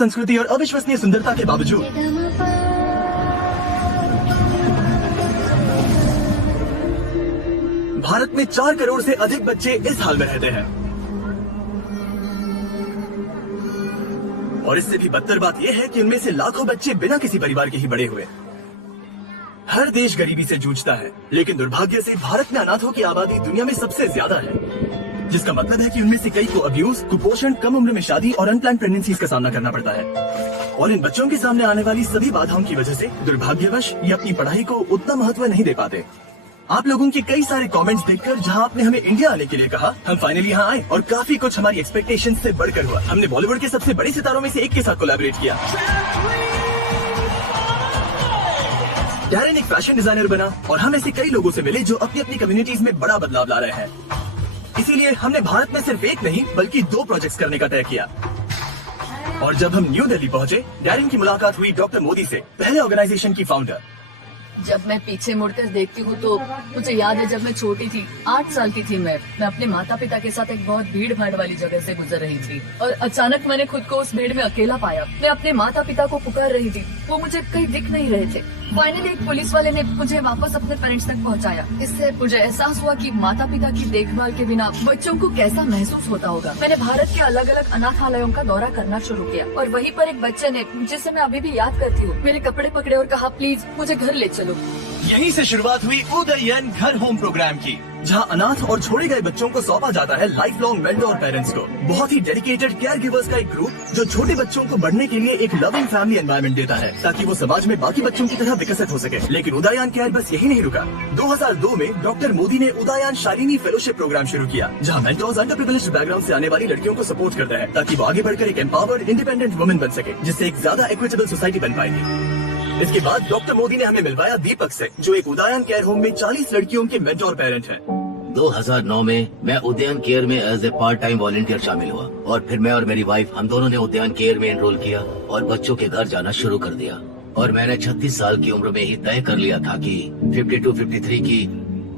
संस्कृति और अविश्वसनीय सुंदरता के बावजूद भारत में 4 करोड़ से अधिक बच्चे इस हाल में रहते हैं। और इससे भी बदतर बात यह है कि उनमें से लाखों बच्चे बिना किसी परिवार के ही बड़े हुए। हर देश गरीबी से जूझता है, लेकिन दुर्भाग्य से भारत में अनाथों की आबादी दुनिया में सबसे ज्यादा है, जिसका मतलब है कि उनमें से कई को अब्यूज, कुपोषण, कम उम्र में शादी और अनप्लान्ड प्रेगनेंसीज का सामना करना पड़ता है। और इन बच्चों के सामने आने वाली सभी बाधाओं की वजह से दुर्भाग्यवश ये अपनी पढ़ाई को उतना महत्व नहीं दे पाते। आप लोगों के कई सारे कमेंट्स देखकर जहां आपने हमें इंडिया आने के लिए कहा, हम फाइनली यहां आए और काफी कुछ हमारी एक्सपेक्टेशन से बढ़कर हुआ। हमने बॉलीवुड के सबसे बड़े सितारों में से एक के साथ कोलैबोरेट किया। डैरेन एक फैशन डिजाइनर बना और हम ऐसे कई लोगों से मिले जो अपनी अपनी कम्युनिटीज में बड़ा बदलाव ला रहे हैं। इसीलिए हमने भारत में सिर्फ एक नहीं बल्कि 2 प्रोजेक्ट्स करने का तय किया। और जब हम न्यू दिल्ली पहुंचे, डैरेन की मुलाकात हुई डॉक्टर मोदी से, पहले ऑर्गेनाइजेशन की फाउंडर। जब मैं पीछे मुड़कर देखती हूँ तो मुझे याद है जब मैं छोटी थी, 8 साल की थी, मैं अपने माता पिता के साथ एक बहुत भीड़ भाड़ वाली जगह से गुजर रही थी और अचानक मैंने खुद को उस भीड़ में अकेला पाया। मैं अपने माता पिता को पुकार रही थी, वो मुझे कहीं दिख नहीं रहे थे। फाइनली एक पुलिस वाले ने मुझे वापस अपने पेरेंट्स तक पहुंचाया। इससे मुझे एहसास हुआ कि माता पिता की देखभाल के बिना बच्चों को कैसा महसूस होता होगा। मैंने भारत के अलग अलग अनाथालयों का दौरा करना शुरू किया और वहीं पर एक बच्चे ने, जिसे मैं अभी भी याद करती हूँ, मेरे कपड़े पकड़े और कहा, प्लीज मुझे घर ले चलो। यहीं से शुरुआत हुई उदयन घर होम प्रोग्राम की, जहां अनाथ और छोड़े गए बच्चों को सौंपा जाता है लाइफ लॉन्ग मेंटर पेरेंट्स को। बहुत ही डेडिकेटेड केयर गिवर्स का एक ग्रुप जो छोटे बच्चों को बढ़ने के लिए एक लविंग फैमिली एनवायरनमेंट देता है ताकि वो समाज में बाकी बच्चों की तरह विकसित हो सके। लेकिन उदयन केयर बस यही नहीं रुका। 2002 में डॉक्टर मोदी ने उदयन शालिनी फेलोशिप प्रोग्राम शुरू किया, जहाँ मेंटर्स अंडर प्रिविलेज्ड बैकग्राउंड से आने वाली लड़कियों को सपोर्ट करते हैं ताकि वो आगे बढ़कर एक एम्पावर्ड इंडिपेंडेंट वुमेन बन सके, जिससे एक ज्यादा इक्विटेबल सोसाइटी बन पाएगी। इसके बाद डॉक्टर मोदी ने हमें मिलवाया दीपक से, जो एक उदयन केयर होम में 40 लड़कियों के मेंटर पेरेंट हैं। 2009 में मैं उदयन केयर में as a part time volunteer शामिल हुआ और फिर मैं और मेरी वाइफ, हम दोनों ने उदयन केयर में एनरोल किया और बच्चों के घर जाना शुरू कर दिया। और मैंने 36 साल की उम्र में ही तय कर लिया था कि 52-53 की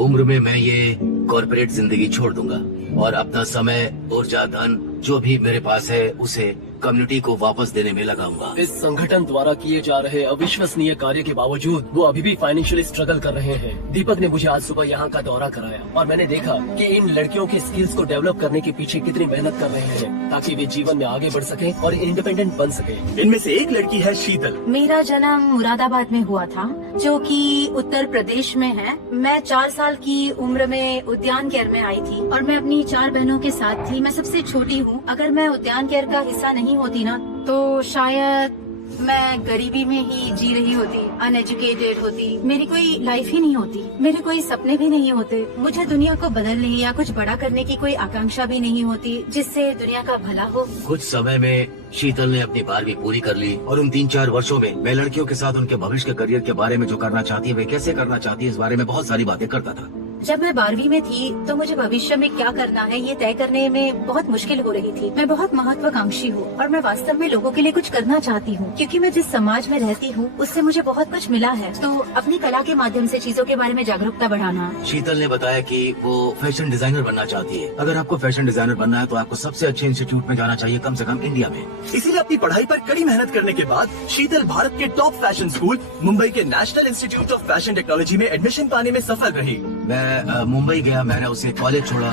उम्र में मैं ये कॉर्पोरेट जिंदगी छोड़ दूंगा और अपना समय, ऊर्जा, धन जो भी मेरे पास है उसे कम्युनिटी को वापस देने में लगाऊंगा। इस संगठन द्वारा किए जा रहे अविश्वसनीय कार्य के बावजूद वो अभी भी फाइनेंशियली स्ट्रगल कर रहे हैं। दीपक ने मुझे आज सुबह यहाँ का दौरा कराया और मैंने देखा कि इन लड़कियों के स्किल्स को डेवलप करने के पीछे कितनी मेहनत कर रहे हैं ताकि वे जीवन में आगे बढ़ सके और इंडिपेंडेंट बन सके। इनमें से एक लड़की है शीतल। मेरा जन्म मुरादाबाद में हुआ था, जो कि उत्तर प्रदेश में है। मैं 4 साल की उम्र में उद्यान केयर में आई थी और मैं अपनी 4 बहनों के साथ थी। मैं सबसे छोटी हूँ। अगर मैं उद्यान केयर का हिस्सा नहीं होती ना तो शायद मैं गरीबी में ही जी रही होती, अनएजुकेटेड होती, मेरी कोई लाइफ ही नहीं होती, मेरे कोई सपने भी नहीं होते, मुझे दुनिया को बदलने या कुछ बड़ा करने की कोई आकांक्षा भी नहीं होती जिससे दुनिया का भला हो। कुछ समय में शीतल ने अपनी 12वीं पूरी कर ली और उन 3-4 वर्षों में मैं लड़कियों के साथ उनके भविष्य के करियर के बारे में जो करना चाहती है, वे कैसे करना चाहती है, इस बारे में बहुत सारी बातें करता था। जब मैं 12वीं में थी तो मुझे भविष्य में क्या करना है ये तय करने में बहुत मुश्किल हो रही थी। मैं बहुत महत्वाकांक्षी हूँ और मैं वास्तव में लोगों के लिए कुछ करना चाहती हूँ, क्योंकि मैं जिस समाज में रहती हूँ उससे मुझे बहुत कुछ मिला है। तो अपनी कला के माध्यम से चीजों के बारे में जागरूकता बढ़ाना। शीतल ने बताया कि वो फैशन डिजाइनर बनना चाहती है। अगर आपको फैशन डिजाइनर बनना है तो आपको सबसे अच्छे इंस्टीट्यूट में जाना चाहिए, कम से कम इंडिया में। इसीलिए अपनी पढ़ाई पर कड़ी मेहनत करने के बाद शीतल भारत के टॉप फैशन स्कूल मुंबई के national institute of fashion technology में एडमिशन पाने में सफल रही। मैं मुंबई गया, मैंने उसे कॉलेज छोड़ा।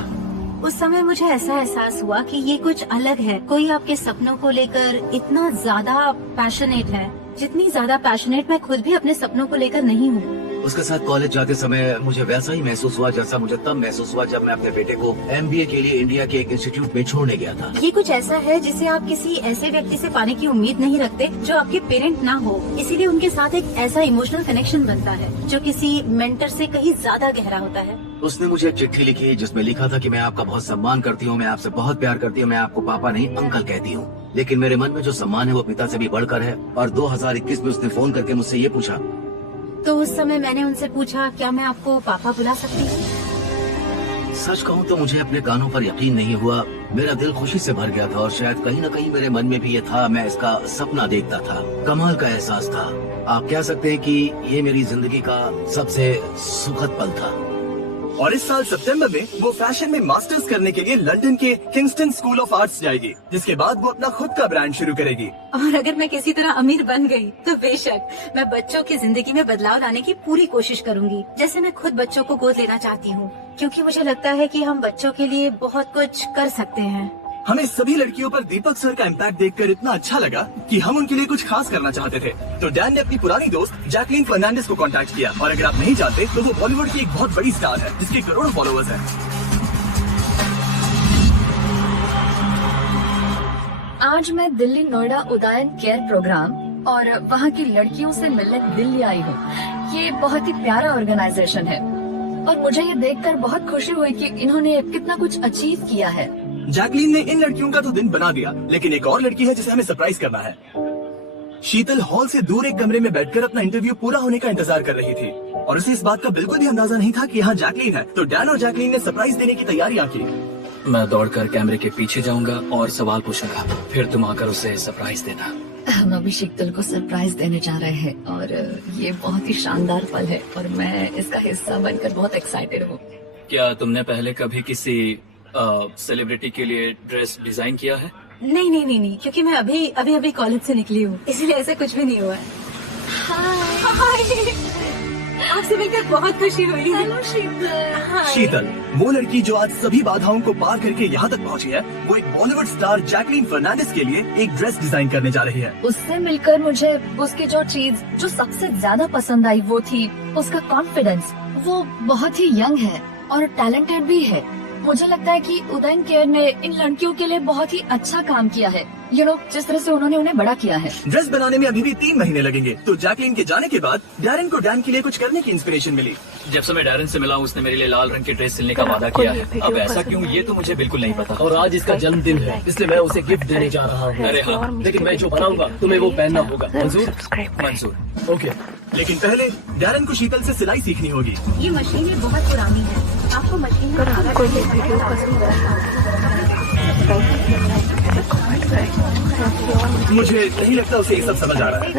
उस समय मुझे ऐसा एहसास हुआ कि ये कुछ अलग है। कोई आपके सपनों को लेकर इतना ज्यादा पैशनेट है जितनी ज्यादा पैशनेट मैं खुद भी अपने सपनों को लेकर नहीं हूँ। उसके साथ कॉलेज जाते समय मुझे वैसा ही महसूस हुआ जैसा मुझे तब महसूस हुआ जब मैं अपने बेटे को MBA के लिए इंडिया के एक इंस्टीट्यूट में छोड़ने गया था। ये कुछ ऐसा है जिसे आप किसी ऐसे व्यक्ति से पाने की उम्मीद नहीं रखते जो आपके पेरेंट ना हो। इसीलिए उनके साथ एक ऐसा इमोशनल कनेक्शन बनता है जो किसी मेंटर से कहीं ज्यादा गहरा होता है। उसने मुझे एक चिट्ठी लिखी जिसमें लिखा था कि मैं आपका बहुत सम्मान करती हूँ, मैं आपसे बहुत प्यार करती हूँ, मैं आपको पापा नहीं अंकल कहती हूँ, लेकिन मेरे मन में जो सम्मान है वो पिता से भी बढ़कर है। और 2021 में उसने फोन करके मुझसे ये पूछा। तो उस समय मैंने उनसे पूछा, क्या मैं आपको पापा बुला सकती हूँ? सच कहूँ तो मुझे अपने कानों पर यकीन नहीं हुआ। मेरा दिल खुशी से भर गया था और शायद कहीं न कहीं मेरे मन में भी ये था, मैं इसका सपना देखता था। कमाल का एहसास था। आप कह सकते हैं कि ये मेरी जिंदगी का सबसे सुखद पल था। और इस साल सितंबर में वो फैशन में मास्टर्स करने के लिए लंदन के किंगस्टन स्कूल ऑफ आर्ट्स जाएगी, जिसके बाद वो अपना खुद का ब्रांड शुरू करेगी। और अगर मैं किसी तरह अमीर बन गई तो बेशक मैं बच्चों की जिंदगी में बदलाव लाने की पूरी कोशिश करूंगी, जैसे मैं खुद बच्चों को गोद लेना चाहती हूँ, क्योंकि मुझे लगता है कि हम बच्चों के लिए बहुत कुछ कर सकते हैं। हमें सभी लड़कियों पर दीपक सर का इम्पैक्ट देखकर इतना अच्छा लगा कि हम उनके लिए कुछ खास करना चाहते थे। तो डैन ने अपनी पुरानी दोस्त जैकलीन फर्नांडिस को कांटेक्ट किया, और अगर आप नहीं जानते तो वो बॉलीवुड की एक बहुत बड़ी स्टार है जिसके करोड़ों फॉलोअर्स हैं। आज मैं दिल्ली नोएडा उदयन केयर प्रोग्राम और वहाँ की लड़कियों से मिलने दिल्ली आई हूँ। ये बहुत ही प्यारा ऑर्गेनाइजेशन है और मुझे ये देखकर बहुत खुशी हुई कि इन्होंने कितना कुछ अचीव किया है। जैकलीन ने इन लड़कियों का तो दिन बना दिया, लेकिन एक और लड़की है जिसे हमें सरप्राइज करना है। शीतल हॉल से दूर एक कमरे में बैठकर अपना इंटरव्यू पूरा होने का इंतजार कर रही थी, और उसे इस बात का बिल्कुल भी अंदाजा नहीं था कि यहाँ जैकलीन है। तो डैन और जैकलीन ने सरप्राइज देने की तैयारियां की। मैं दौड़कर कैमरे के पीछे जाऊंगा और सवाल पूछूंगा, फिर तुम आकर उसे सरप्राइज देना। हम अभी शीतल को सरप्राइज देने जा रहे हैं और ये बहुत ही शानदार पल है और मैं इसका हिस्सा बनकर बहुत एक्साइटेड हूँ। क्या तुमने पहले कभी किसी सेलिब्रिटी के लिए ड्रेस डिजाइन किया है? नहीं, क्योंकि मैं अभी कॉलेज से निकली हूँ, इसलिए ऐसा कुछ भी नहीं हुआ है। हाय, आपसे मिलकर बहुत खुशी हुई। हेलो शीतल। शीतल, वो लड़की जो आज सभी बाधाओं को पार करके यहाँ तक पहुँची है, वो एक बॉलीवुड स्टार जैकलीन फर्नांडिस के लिए एक ड्रेस डिजाइन करने जा रही है। उससे मिलकर मुझे उसकी जो चीज जो सबसे ज्यादा पसंद आई वो थी उसका कॉन्फिडेंस। वो बहुत ही यंग है और टैलेंटेड भी है। मुझे लगता है कि उदयन केयर ने इन लड़कियों के लिए बहुत ही अच्छा काम किया है। जिस तरह से उन्होंने उन्हें बड़ा किया है। ड्रेस बनाने में अभी भी 3 महीने लगेंगे। तो जैकलीन के जाने के बाद डैरन को डैन के लिए कुछ करने की इंस्पिरेशन मिली। जब से मैं डैरन से मिला हूँ, उसने मेरे लिए लाल रंग की ड्रेस सिलने का वादा किया है। अब ऐसा क्यों, ये तो मुझे बिल्कुल नहीं पता। और आज इसका जन्मदिन है, इसलिए मैं उसे गिफ्ट देने जा रहा हूँ। अरे हाँ, लेकिन मैं जो बनाऊंगा तुम्हें वो पहनना होगा। मंजूर? मंजूर। ओके। लेकिन पहले डैरन को शीतल से सिलाई सीखनी होगी। ये मशीनें बहुत पुरानी है, आपको मशीन का मुझे नहीं लगता उसे ये सब समझ आ रहा है।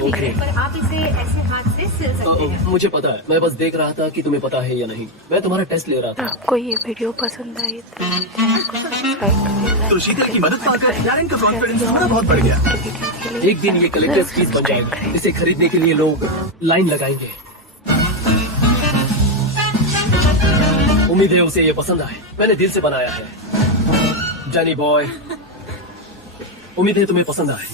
ओके। पर आप इसे ऐसे हाथ से सिल सकते हैं। मुझे पता है, मैं बस देख रहा था कि तुम्हें पता है या नहीं। मैं तुम्हारा टेस्ट ले रहा था। आपको ये वीडियो पसंद आई तो सब्सक्राइब करिए। तो शीतल की मदद पाकर डैरन का कॉन्फिडेंस थोड़ा बहुत बढ़ गया। एक दिन ये कलेक्टर्स पीस बन जाएगा। इसे खरीदने के लिए लोग लाइन लगाएंगे। उम्मीद है उसे ये पसंद आए। मैंने दिल से बनाया है। जॉनी बॉय, उम्मीद है तुम्हें पसंद आए।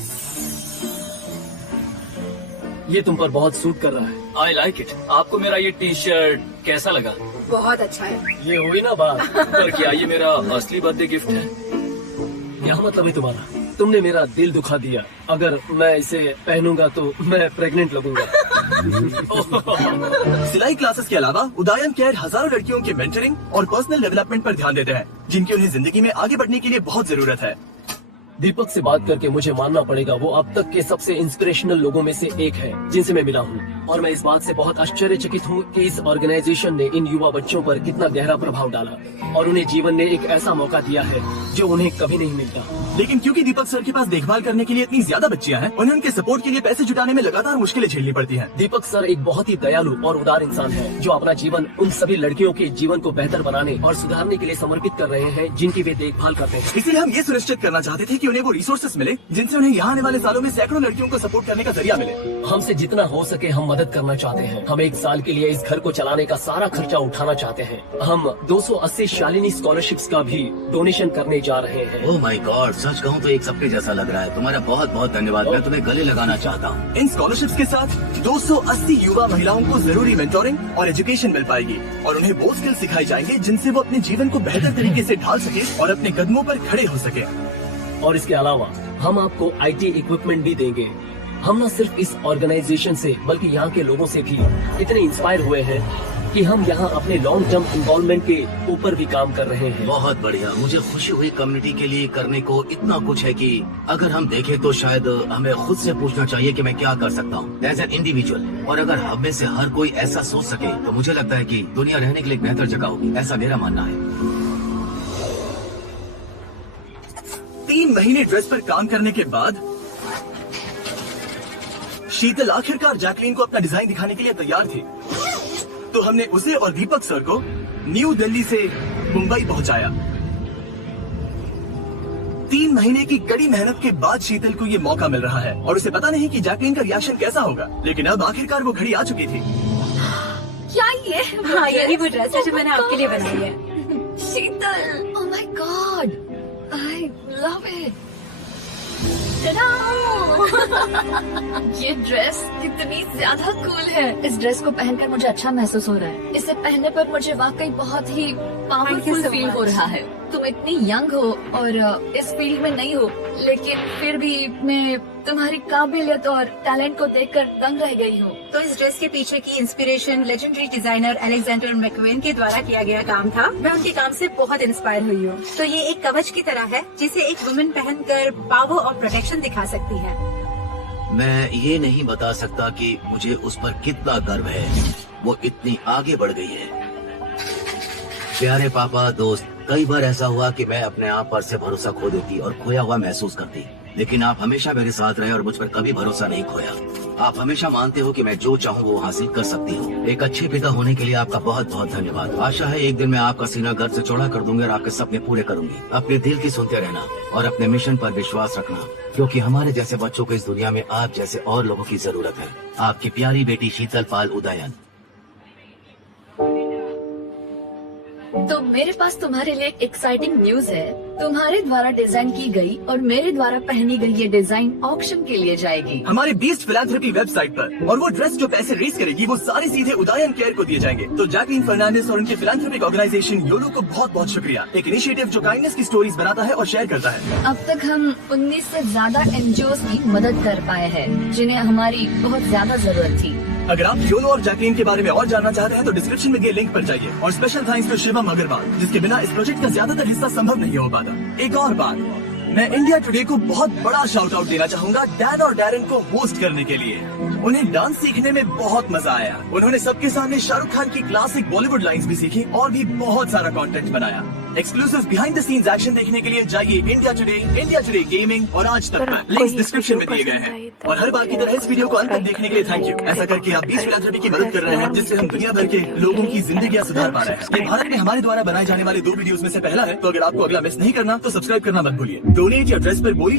ये तुम पर बहुत सूट कर रहा है। I like it. आपको मेरा ये टी शर्ट कैसा लगा? बहुत अच्छा है। ये हुई ना बात। पर क्या ये मेरा असली बर्थडे गिफ्ट है? क्या मतलब है तुम्हारा? तुमने मेरा दिल दुखा दिया। अगर मैं इसे पहनूंगा तो मैं प्रेग्नेंट लगूंगा। सिलाई क्लासेस के अलावा उदयन केयर हजारों लड़कियों के मेंटरिंग और पर्सनल डेवलपमेंट पर ध्यान देते हैं, जिनकी उन्हें जिंदगी में आगे बढ़ने के लिए बहुत जरूरत है। दीपक से बात करके मुझे मानना पड़ेगा, वो अब तक के सबसे इंस्पिरेशनल लोगों में से एक है जिनसे मैं मिला हूँ। और मैं इस बात से बहुत आश्चर्यचकित हूँ कि इस ऑर्गेनाइजेशन ने इन युवा बच्चों पर कितना गहरा प्रभाव डाला और उन्हें जीवन में एक ऐसा मौका दिया है जो उन्हें कभी नहीं मिलता। लेकिन क्योंकि दीपक सर के पास देखभाल करने के लिए इतनी ज्यादा बच्चियां हैं, उन्हें उनके सपोर्ट के लिए पैसे जुटाने में लगातार मुश्किलें झेलनी पड़ती हैं। दीपक सर एक बहुत ही दयालु और उदार इंसान है जो अपना जीवन उन सभी लड़कियों के जीवन को बेहतर बनाने और सुधारने के लिए समर्पित कर रहे हैं जिनकी वे देखभाल करते हैं। इसीलिए हम ये सुनिश्चित करना चाहते थे कि उन्हें वो रिसोर्सेस मिले जिनसे उन्हें यहाँ आने वाले सालों में सैकड़ों लड़कियों को सपोर्ट करने का जरिया मिले। हमसे जितना हो सके हम मदद करना चाहते हैं। हम 1 साल के लिए इस घर को चलाने का सारा खर्चा उठाना चाहते हैं। हम 280 शालिनी स्कॉलरशिप्स का भी डोनेशन करने जा रहे हैं। ओह माय गॉड, सच कहूँ तो एक सबके जैसा लग रहा है। तुम्हारा बहुत बहुत धन्यवाद। मैं तुम्हें गले लगाना चाहता हूँ। इन स्कॉलरशिप्स के साथ 280 युवा महिलाओं को जरूरी मेंटोरिंग और एजुकेशन मिल पाएगी और उन्हें वो स्किल सिखाए जाएंगे जिनसे वो अपने जीवन को बेहतर तरीके से ढाल सके और अपने कदमों पर खड़े हो सके। और इसके अलावा हम आपको IT इक्विपमेंट भी देंगे। हम न सिर्फ इस ऑर्गेनाइजेशन से बल्कि यहाँ के लोगों से भी इतने इंस्पायर हुए हैं कि हम यहाँ अपने लॉन्ग टर्म इन्वॉल्वमेंट के ऊपर भी काम कर रहे हैं। बहुत बढ़िया। मुझे खुशी हुई कम्युनिटी के लिए करने को इतना कुछ है कि अगर हम देखें तो शायद हमें खुद से पूछना चाहिए कि मैं क्या कर सकता हूँ एज एन इंडिविजुअल। और अगर हम में से हर कोई ऐसा सोच सके तो मुझे लगता है कि दुनिया रहने के लिए एक बेहतर जगह होगी। ऐसा मेरा मानना है। 3 महीने ड्रेस पर काम करने के बाद शीतल आखिरकार जैकलीन को अपना डिजाइन दिखाने के लिए तैयार थी। तो हमने उसे और दीपक सर को न्यू दिल्ली से मुंबई पहुंचाया। 3 महीने की कड़ी मेहनत के बाद शीतल को ये मौका मिल रहा है और उसे पता नहीं कि जैकलीन का रिएक्शन कैसा होगा, लेकिन अब आखिरकार वो घड़ी आ चुकी थी। क्या ये? हाँ, यही वो ड्रेस है जो मैंने आपके लिए बनाई है। Sheetal, oh my God, I love it. ये ड्रेस कितनी ज्यादा कूल है। इस ड्रेस को पहनकर मुझे अच्छा महसूस हो रहा है। इसे पहनने पर मुझे वाकई बहुत ही पावरफुल so फील much. हो रहा है। तुम इतनी यंग हो और इस फील्ड में नहीं हो, लेकिन फिर भी मैं तुम्हारी काबिलियत और टैलेंट को देखकर दंग रह गई हूँ। तो इस ड्रेस के पीछे की inspiration legendary designer Alexander Macwan के द्वारा किया गया काम था। मैं उनके काम से बहुत इंस्पायर हुई हूँ। तो ये एक कवच की तरह है जिसे एक वुमेन पहनकर पावर और प्रोटेक्शन दिखा सकती है। मैं ये नहीं बता सकता कि मुझे उस पर कितना गर्व है। वो इतनी आगे बढ़ गई है। प्यारे पापा, दोस्त, कई बार ऐसा हुआ कि मैं अपने आप पर से भरोसा खो देती और खोया हुआ महसूस करती, लेकिन आप हमेशा मेरे साथ रहे और मुझ पर कभी भरोसा नहीं खोया। आप हमेशा मानते हो कि मैं जो चाहूँ वो हासिल कर सकती हूँ। एक अच्छे पिता होने के लिए आपका बहुत बहुत धन्यवाद। आशा है एक दिन मैं आपका सीना गर्व से चौड़ा कर दूंगी और आपके सपने पूरे करूंगी। अपने दिल की सुनते रहना और अपने मिशन पर विश्वास रखना, क्योंकि हमारे जैसे बच्चों को इस दुनिया में आप जैसे और लोगों की जरूरत है। आपकी प्यारी बेटी शीतल पाल उदयन। तो मेरे पास तुम्हारे लिए एक एक्साइटिंग न्यूज है। तुम्हारे द्वारा डिजाइन की गई और मेरे द्वारा पहनी गई ये डिजाइन ऑक्शन के लिए जाएगी हमारे बीस्ट फिलैंथ्रोपी वेबसाइट पर, और वो ड्रेस जो पैसे रेज करेगी वो सारे सीधे उदयन केयर को दिए जाएंगे। तो जैकलीन फर्नांडिस और उनके फिलैंथ्रोपिक ऑर्गेनाइजेशन योलो को बहुत बहुत शुक्रिया। एक इनिशिएटिव जो काइंडनेस की स्टोरीज बनाता है और शेयर करता है। अब तक हम 19 से ज्यादा एनजीओ की मदद कर पाए हैं जिन्हें हमारी बहुत ज्यादा जरूरत थी। अगर आप योलो और जैकलीन के बारे में और जानना चाहते हैं तो डिस्क्रिप्शन में दिए लिंक पर जाइए। और special thanks to Shivam Agrawal, जिसके बिना इस प्रोजेक्ट का ज्यादातर हिस्सा संभव नहीं हो पाता। एक और बात, मैं इंडिया टुडे को बहुत बड़ा शाउट आउट देना चाहूंगा डैन और डैरन को होस्ट करने के लिए। उन्हें डांस सीखने में बहुत मजा आया। उन्होंने सबके सामने शाहरुख खान की क्लासिक बॉलीवुड लाइंस भी सीखी और भी बहुत सारा कंटेंट बनाया। Exclusive behind the scenes action देखने के लिए जाइए इंडिया टुडे गेमिंग और आज तक पर लिंक्स डिस्क्रिप्शन में दिए गए हैं। और हर बार की तरह इस वीडियो को अंत तक देखने के लिए थैंक यू। ऐसा करके आप 20 फिलैंथ्रोपी की मदद कर रहे हैं, जिससे हम दुनिया भर के लोगों की जिंदगियां सुधार पा रहे हैं। ये भारत में हमारे द्वारा बनाए जाने वाले 2 वीडियोस में से पहला है, तो अगर आपको अगला मिस नहीं करना तो सब्सक्राइब करना मत भूलिए। डोनेट या ड्रेस पर बोली